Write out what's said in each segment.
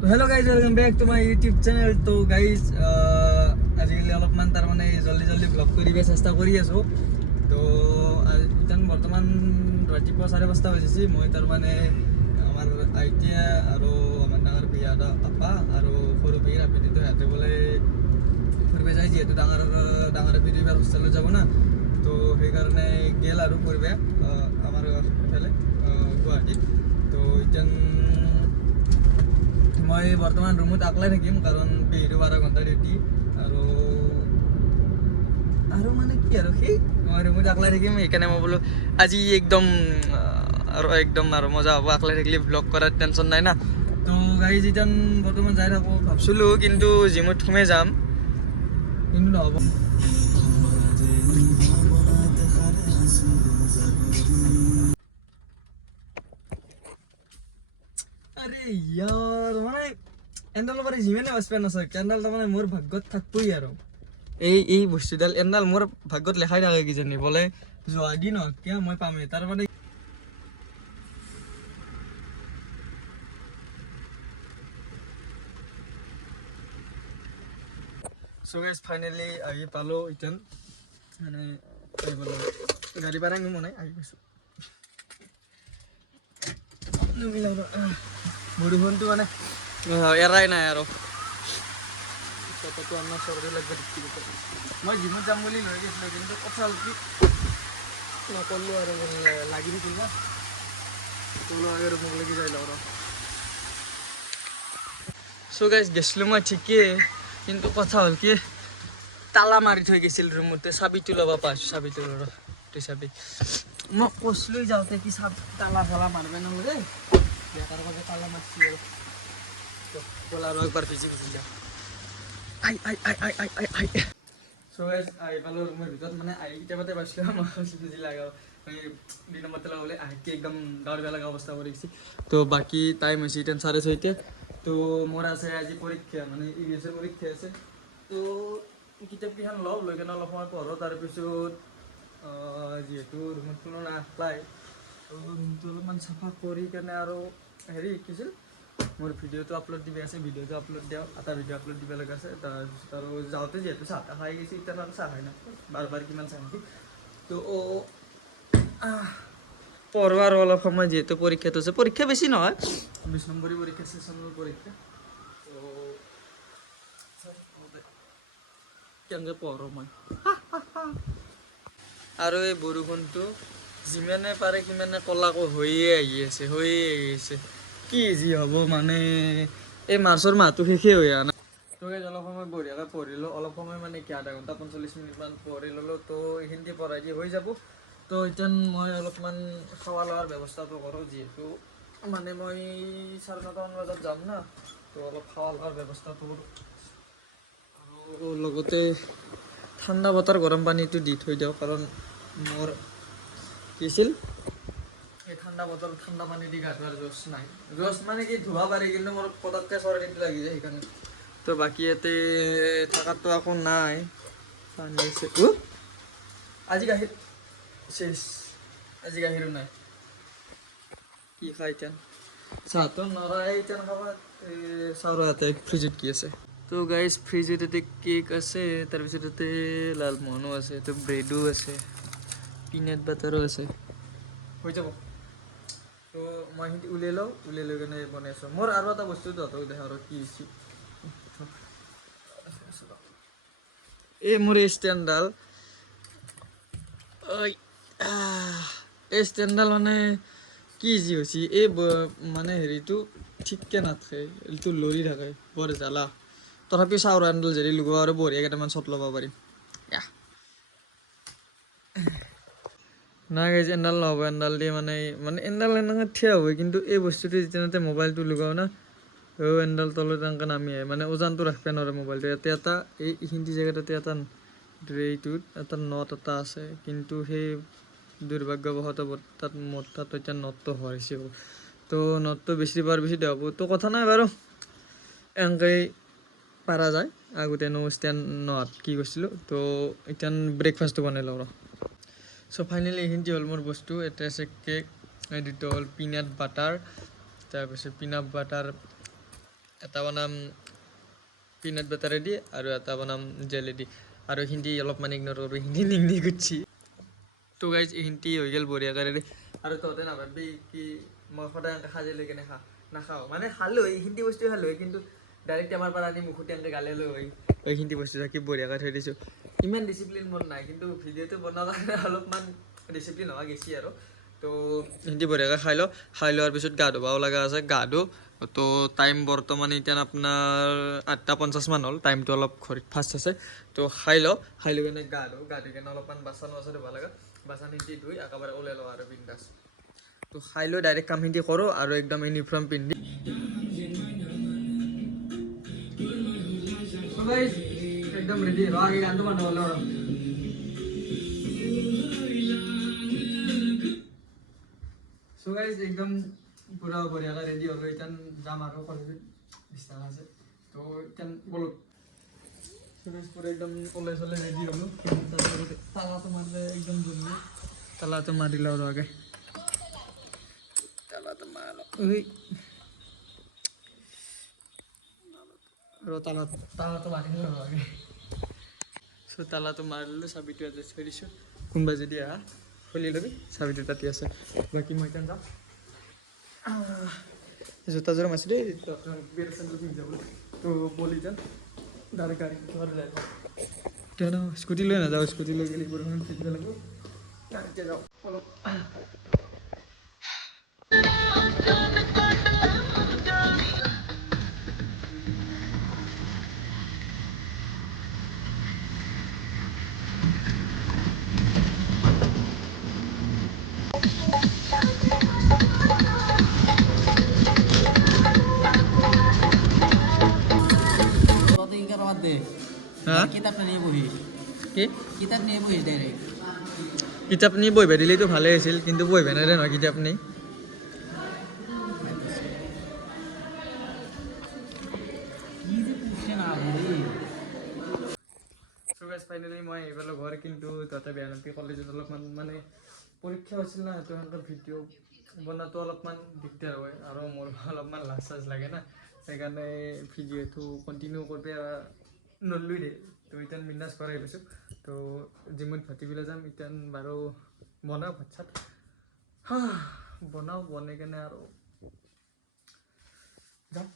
তো hello' guys, welcome back to my YouTube channel. তো guys আজিকালি অলপমান তাৰমানে জল্দি জল্দি ব্লগ কৰিব চেষ্টা কৰি আছোঁ। তো এতিয়া বৰ্তমান ৰাতিপুৱা 5:30 বাজিছে। মই তাৰমানে আমাৰ আইতা আৰু আমাৰ ডাঙৰ বিয়া আপা আৰু সৰু বিয়াৰ আপিটো সিহঁতে বোলে ফুৰিব যায়, যিহেতু ডাঙৰ আপিটো এইবাৰ হোষ্টেলত যাব না। তো সেইকাৰণে গেল আৰু ফুৰিব আমাৰ এইফালে গুৱাহাটীত। তো এতিয়া মই বৰ্তমান ৰুমত অকলে থাকিম, কাৰণ পেহীটো 12 ঘণ্টা ডিউটি আৰু মানে কি আৰু সেই মই ৰুমত অকলে থাকিম। সেইকাৰণে মই বোলো আজি একদম মজা হ'ব, অকলে থাকিলে ব্লগ কৰাৰ টেনশ্যন নাই না। তো গাড়ী যেতিয়া বৰ্তমান যাই থাকোঁ ভাবছিলোঁ, কিন্তু জিমত সোমাই যাম, কিন্তু নহ'ব। আৰে ইয়াৰ মানে এণ্ডালৰ পৰা যিমানে বাচপেন আছে, কেণ্ডাল তাৰমানে মোৰ ভাগ্যত থাকবই আৰু এই বস্তুডাল এণ্ডাল মোৰ ভাগ্যত লেখাই থাকে কিজানি, বোলে যোৱা দিন কিয় মই পামেই তাৰমানে। চ' গাইজ ফাইনেলি আহি পালোঁ। এতিয়া মানে গাড়ী ভাড়া নিম মানে আহি পাইছোঁ। বৰষুণটো মানে এৰাই নাই আৰু আমাৰ চৰ্দি লাগিব। মই জিমত যাম বুলি লৈ গৈছিলোঁ, কিন্তু কথা হ'ল কি নকৰিলোঁ আৰু লাগি থাকিল না। ক'লো আৰু মোক লাগি যাই লওঁ আৰু। চ' গাইজ গেছিলোঁ মই ঠিকেই, কিন্তু কথা হ'ল কি তালা মাৰি থৈ গৈছিল ৰুমতে। চাবিটো ল'ব পাইছোঁ, চাবিটো চাবি মই কৈছিলোঁ যাওঁতে কি তালা মাৰিব নহ'লে তাৰ বাবে তালা মাৰিছি আৰু ব'ল আৰু একবাৰ ভিজি যাওঁ। চ' গাইজ আহি পালোঁ ৰুমৰ ভিতৰত। মানে আহি কেতিয়াবাতে পাইছিলোঁ, মই বুজি লগাওঁ দুই নম্বৰতে লগাবলৈ আহি একদম গাঁৱৰ বেয়া লগা অৱস্থা কৰি দিছে। তো বাকী টাইম হৈছে এতিয়া 6:30। তো মোৰ আছে আজি পৰীক্ষা, মানে ইংলিছৰ পৰীক্ষা আছে। তো কিতাপকেইখন লওঁ, লৈ কেনে অলপ সময় পঢ়োঁ। তাৰপিছত যিহেতু ৰুমত কোনো নাপায়, তো ৰুমটো অলপমান চাফা কৰি কেনে আৰু হেৰি শিকিছিল মোৰ ভিডিঅ'টো আপলোড দিব আছে, ভিডিঅ'টো আপলোড দিওঁ, এটা ভিডিঅ' আপলোড দিব লগা আছে। তাৰপিছত আৰু যাওঁতে যিহেতু চাহ তাহ খাই গৈছে, এতিয়া আৰু চাহ খাই নাপায়, বাৰ কিমান চাহ নেকি। তো পঢ়োঁ আৰু অলপ সময়, যিহেতু পৰীক্ষাটো আছে। পৰীক্ষা বেছি নহয়, 20 নম্বৰী পৰীক্ষা, চেচনেল পৰীক্ষা। তো কেনেকৈ পঢ়োঁ মই আৰু এই বৰষুণটো যিমানে পাৰে সিমানে ক'লাকো হৈয়ে আহি আছে। কি যি হ'ব মানে এই মাৰ্চৰ মাহটো শেষেই হৈ অহা নাই। তো অলপ সময় বঢ়িয়াকৈ পঢ়িলোঁ, অলপ সময় মানে কি আধা ঘণ্টা 45 মিনিটমান পঢ়ি ল'লোঁ। তো এইখিনি পঢ়াই দি হৈ যাব। তো এতিয়া মই অলপমান খোৱা লোৱাৰ ব্যৱস্থাটো কৰোঁ, যিহেতু মানে মই 9:30 বজাত যাম না। তো অলপ খোৱা লোৱাৰ ব্যৱস্থাটো কৰোঁ আৰু লগতে ঠাণ্ডা বতৰ গৰম পানীটো দি থৈ দিওঁ, কাৰণ মোৰ কি আছিল এই ঠাণ্ডা বতৰ ঠাণ্ডা পানী দি গা ধোৱাৰ জোচ নাই। জোচ মানে কি ধুব পাৰি, কিন্তু মোৰ পটককৈ চৰ্দিটো লাগি যায়, সেইকাৰণে। তো বাকী ইয়াতে থকাতো একো নাই। আজি গাখীৰ চেচ, আজি গাখীৰো নাই। কি খাই এতিয়া চাহটো নৰাই এতিয়া খাব। চাউলৰ ইয়াতে ফ্ৰিজত কি আছে। তো গাইজ ফ্ৰিজত ইয়াতে কেক আছে, তাৰপিছত ইয়াতে লালমোহনো আছে, তো ব্ৰেডো আছে, পিনাট বাটাৰো আছে, হৈ যাব। তো মই সেইখিনি উলিয়াই লওঁ, উলিয়াই লৈ কেনে বনাই আছোঁ। মোৰ আৰু এটা বস্তু তহঁতক দেখা আৰু কি হৈছে, এই মোৰ এই ষ্টেণ্ডডাল, এই ষ্টেণ্ডডাল মানে কি যি হৈছে, এই মানে হেৰিটো ঠিককৈ নাথাকে, এইটো লৰি থাকে, বৰ জ্বালা। তথাপিও চাউৰ এণ্ডাল যদি লগোৱা আৰু বঢ়িয়া কেইটামান শ্বট ল'ব পাৰিম। নাই গাইজ এণ্ডাল নহ'ব, এণ্ডাল দি মানে এণ্ডাল এনেকৈ থিয় হয়, কিন্তু এই বস্তুটো যেতিয়া মোবাইলটো লগাওঁ না, এণ্ডাল তলত এনেকৈ নামি আহে, মানে ওজনটো ৰাখিব নোৱাৰে মোবাইলটো। ইয়াতে এটা এইখিনি জেগাত এটা এইটোত এটা নট এটা আছে, কিন্তু সেই দুৰ্ভাগ্যবশতঃ মোৰ তাত এতিয়া নটটো হৈছে। তো নটটো বেছি দিয়া হ'ব, তো কথা নাই বাৰু, এনেকৈ পাৰা যায়। আগতেনো ষ্টেণ্ড নট কি কৈছিলোঁ। তো এতিয়া ব্ৰেকফাষ্টটো বনাই লওঁ ৰ। চ' ফাইনেলি এইখিনি হ'ল মোৰ বস্তু। এটা আছে কেক, এই দুটা হ'ল পিনাট বাটাৰ, তাৰপিছত পিনাট বাটাৰ এটা বনাম পিনাট বাটাৰে দি আৰু এটা বনাম জেলি দি আৰু হিন্দি অলপমান ইগন'ৰ কৰোঁ হিন্দি নিংনি গুচি তো গাইজ হিন্দি হৈ গ'ল বঢ়িয়াকৈ আৰু তহঁতে নাভাবি কি মই সদায় এনেকৈ সাজি লৈ কেনে নাখাওঁ মানে খালোঁ হিন্দি বস্তু খালোঁ কিন্তু ডাইৰেক্ট আমাৰ পৰা আনি মুখতে এনেকৈ গালে লৈ হয় হিন্দি বস্তু থাকি বঢ়িয়াকৈ থৈ দিছোঁ ইমান ডিচিপ্লিন মোৰ নাই কিন্তু ভিডিঅ'টো বনোৱাৰ কাৰণে অলপমান ডিচিপ্লিন হোৱা গেছি আৰু তো হিন্দি বঢ়িয়াকৈ খাই লোৱাৰ পিছত গা ধুবাও লগা আছে গা ধু তো টাইম বৰ্তমান এতিয়া আপোনাৰ 8:50 হ'ল টাইমটো অলপ ঘড়ীত ফাষ্ট আছে তো খাই লৈ কেনে গা ধুই কেনে অলপমান বাচন ধুব লাগে বাচন হিন্দি ধুই একেবাৰে ওলাই লওঁ আৰু বিন্দাছ তো খাই লৈ ডাইৰেক্ট কাম হিন্দি কৰোঁ আৰু একদম ইউনিফৰ্ম পিন্ধি একদম ৰেডি আগে গানটো মানুহ হ'ল আৰু সো গাইজ একদম পুৰা বঢ়িয়াকৈ ৰেডি হ'লোঁ এতিয়া যাম আৰু কলেজত বিস্তাৰ আছে তো এতিয়া ব'লো পুৰা একদম ওলাই চলাই ৰেডি হ'লোঁ তালাটো মাৰিলে একদম জলদি তালাটো মাৰিলোঁ আৰু আগে তালাটো মাৰিলোঁ আৰু তালাটো মাৰিলোঁ আৰু আগে চ' তালাটো মাৰিলোঁ চাবিটো ইয়াতে থৈ দিছোঁ কোনোবা যদি আহা খুলি ল'বি চাবিটো তাতে আছে বাকী মই এতিয়া যাম জোতা জোৰা মাৰিছোঁ দেই বেৰ চেণ্ডেল পিন্ধি যাবলৈ তো বলি যাম ডাইৰেক্ট গাড়ী ঘৰত যাই তেতিয়া স্কুটি লৈ নাযাওঁ স্কুটি লৈ গ'লে বৰষুণ পিন্ধিব লাগিব গাড়ীতে যাওঁ অলপ কিতাপ নি বহিব দিলেতো ভালেই আছিল কিন্তু বহিব নোৱাৰে নহয় কিতাপ নি ফাইনেলি মই আহি পালোঁ ঘৰ কিন্তু তাতে বেয়া নাপাই কলেজত অলপমান মানে পৰীক্ষা হৈছিল না তো সেনেকৈ ভিডিঅ' বনোৱাটো অলপমান দিগদাৰ হয় আৰু মোৰ অলপমান লাজ চাজ লাগে না সেইকাৰণে ভিডিঅ'টো কণ্টিনিউ কৰিব নললোঁ দে তো এতিয়া বিন্দাছ কৰাই লৈছোঁ তো জিমত ভাটিবেলা যাম এতিয়া বাৰু বনাওঁ ভাত চাত বনাই কেনে আৰু যাম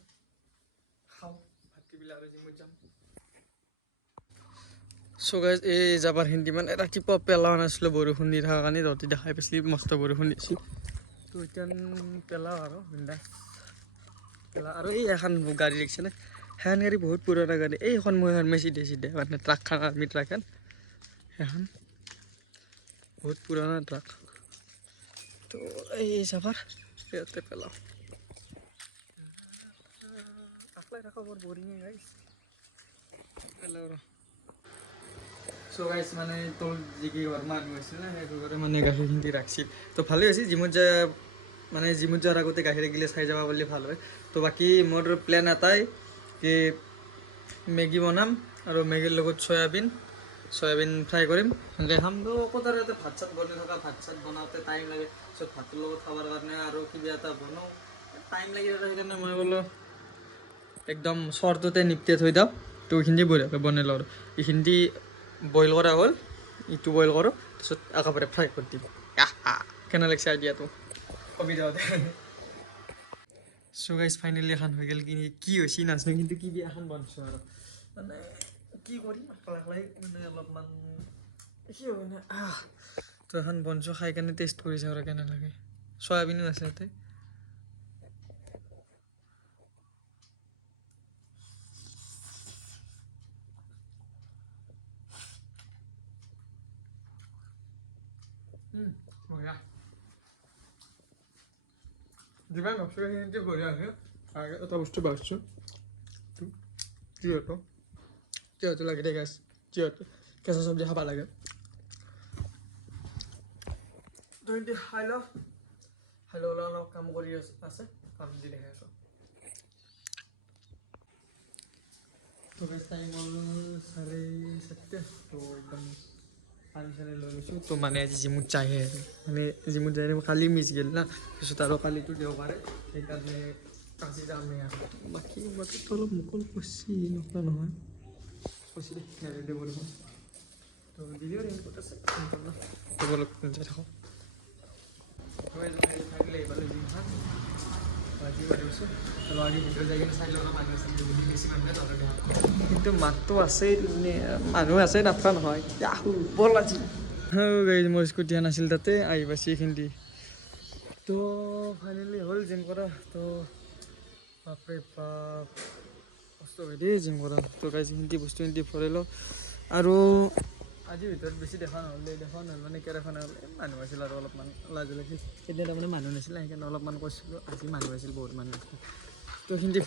খাওঁ ভাটিবেলা আৰু জিমত যাম চ' গাইজ এই যাবাৰ হিন্দি মানে ৰাতিপুৱা পেলাৱা নাছিলোঁ বৰষুণ দি থকাৰ কাৰণে তহঁতি দেখাই পাইছিলি মস্ত বৰষুণ দিছিল তো এতিয়া পেলাওঁ আৰু বিন্দাছ পেলাওঁ আৰু এই এখন গাড়ী দেখিছেনে সেইখন গাড়ী বহুত পুৰণা গাড়ী এইখন মই চিধে মানে ট্ৰাকখন আৰ্মি ট্ৰাকখন সেইখন বহুত পুৰণা ট্ৰাক তো এই যাবাৰ ইয়াতে পেলাওঁ আকলাই থকা বৰ বৰিঙে গাইজ পেলাওঁ ৰ চ' গাইজ মানে তোৰ যি ঘৰ মানুহ আছিল না সেইটো ঘৰে মানে গাখীৰখিনি ৰাখিছিল তো ভালেই হৈছে জিমত যোৱাৰ আগতে গাখীৰ এগিলে চাই যাবা বুলি ভাল হয় তো বাকী মোৰ প্লেন এটাই কি মেগী বনাম আৰু মেগীৰ লগত চয়াবিন ফ্ৰাই কৰিম সেনেকৈ খাম তো ক'ত আৰু ইয়াতে ভাত চাত বনাই থকা ভাত চাত বনাওঁতে টাইম লাগে পিছত ভাতৰ লগত খাবৰ কাৰণে আৰু কিবা এটা বনাওঁ টাইম লাগি থাকে সেইকাৰণে মই বোলো একদম চৰটোতে নিপটে থৈ দিওঁ তো এইখিনি বঢ়িয়াকৈ বনাই লওঁ আৰু এইখিনি বইল কৰা হ'ল ইটো বইল কৰোঁ তাৰপিছত একেবাৰে ফ্ৰাই কৰি দিম কেনে লাগিছে আইডিয়াটো কবি দিওঁ চ' গাইজ ফাইনেলি এখন হৈ গ'ল কি হৈছে নাজানো কিন্তু কি দিয়ে এখন বনাইছোঁ আৰু মানে কি কৰিম অকলে মানে অলপমান কি হয় মানে তো এখন বনাইছোঁ খাই কেনে টেষ্ট কৰিছে আৰু কেনে লাগে চয়াবিনো আছে ইয়াতে বঢ়িয়া যিমান ভাবছোঁ সেইখিনি বঢ়িয়া আছে আৰু এটা বস্তু ভাবিছোঁ যিহেতু লাগে দেই গাছ যিহেতু কেঁচা চব্জি খাব লাগে তো এতিয়া খাই লওঁ অলপ কাম কৰি আছে কাম দি দেখাই আছোঁ তো গাছ টাইম হ'ল 7:30 তো একদম পানী চানী লৈ লৈছোঁ তো মানে আজি জিমত যায়হে আৰু মানে জিমত যাই কালি মিছ গ'ল না তাৰপিছত আৰু কালিটো দেওবাৰে সেইকাৰণে আজি যামেই আৰু বাকী বাটতো অলপ মুকল কৰিছি নকৰা নহয় কৈছি দে নেৰে বৰষুণ তো দিলেও ৰেইনকোট আছে অলপ যাই থাকক থাকিলে এইফালে জিমখন আজি পাৰিছোঁ লৰালি ভিতৰত যাই কিনে চাই লওঁ মানুহ আছে যদি বেছি মানুহে তহঁতৰ দেহা কিন্তু মাতটো আছেই মানুহ আছে নাথকা নহয় আহো বল আজি গাড়ী মোৰ স্কুটি নাছিল তাতে আহি পাইছে এইখিনি তো ফাইনেলি হ'ল জিম কৰা তো বাপৰে বাপ কষ্ট হয় দেই জিম কৰা তো গাড়ী যিখিনি বস্তুখিনি ভৰাই লওঁ আৰু আজিৰ ভিতৰত বেছি দেখা নহ'ল মানে কিয় দেখা নহ'ল মানুহ আছিল আৰু অলপমান লাজ লাগিছিল সেইদিনা তাৰমানে মানুহ নাছিলে সেইকাৰণে অলপমান কৈছিলোঁ আজি মানুহ আছিল বহুত মানুহ আছিল তো সেইখিনি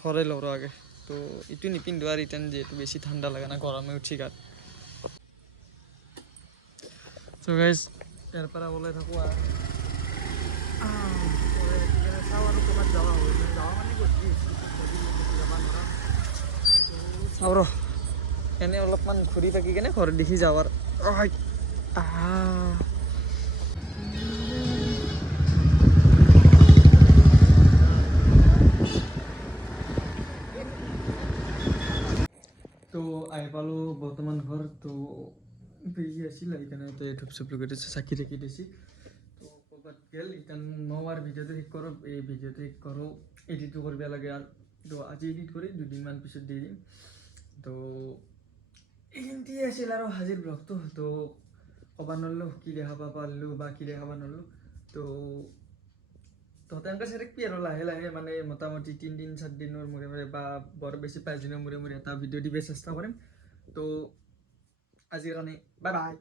ভৰাই লওঁ আৰু আগে তো এইটো নিপিন্ধো আৰু ৰিটাৰ্ণ যিহেতু বেছি ঠাণ্ডা লাগে না গৰমে উঠি গাত তো গাইজ ইয়াৰ পৰা ওলাই থাকোঁ আৰু চাওঁ আৰু ক'ৰবাত যাৱা হয় যাৱা মানে গধূলি যাব নোৱাৰা চাওঁ ৰ এনে অলপমান ঘূৰি থাকি কেনে ঘৰত দেখি যাওঁ আৰু তো আহি পালোঁ বৰ্তমান ঘৰ তো বিজি আছিল সেইকাৰণে ধূপ চুপ লগাই দিছে চাকি থাকি দিছে তো ক'ৰবাত গ'ল ইতান মই আৰু ভিডিঅ'টো শেষ কৰোঁ এই ভিডিঅ'টো শেষ কৰোঁ এডিটো কৰিব লাগে আৰু তো আজি এডিট কৰি দুদিনমান পিছত দি দিম তো এইখিনিয়ে আছিল আৰু আজিৰ ব্লগটো তো ক'ব নোৱাৰিলোঁ কি দেখাব পাৰিলোঁ বা কি দেখাব নোৱাৰিলোঁ তো তহঁতে এনেকৈ চাই থাকিবি আৰু লাহে লাহে মানে মোটামুটি 3 দিন 4 দিনৰ মূৰে বা বৰ বেছি 5 দিনৰ মূৰে এটা ভিডিঅ' দিবলৈ চেষ্টা কৰিম তো আজিৰ কাৰণে বাই বাই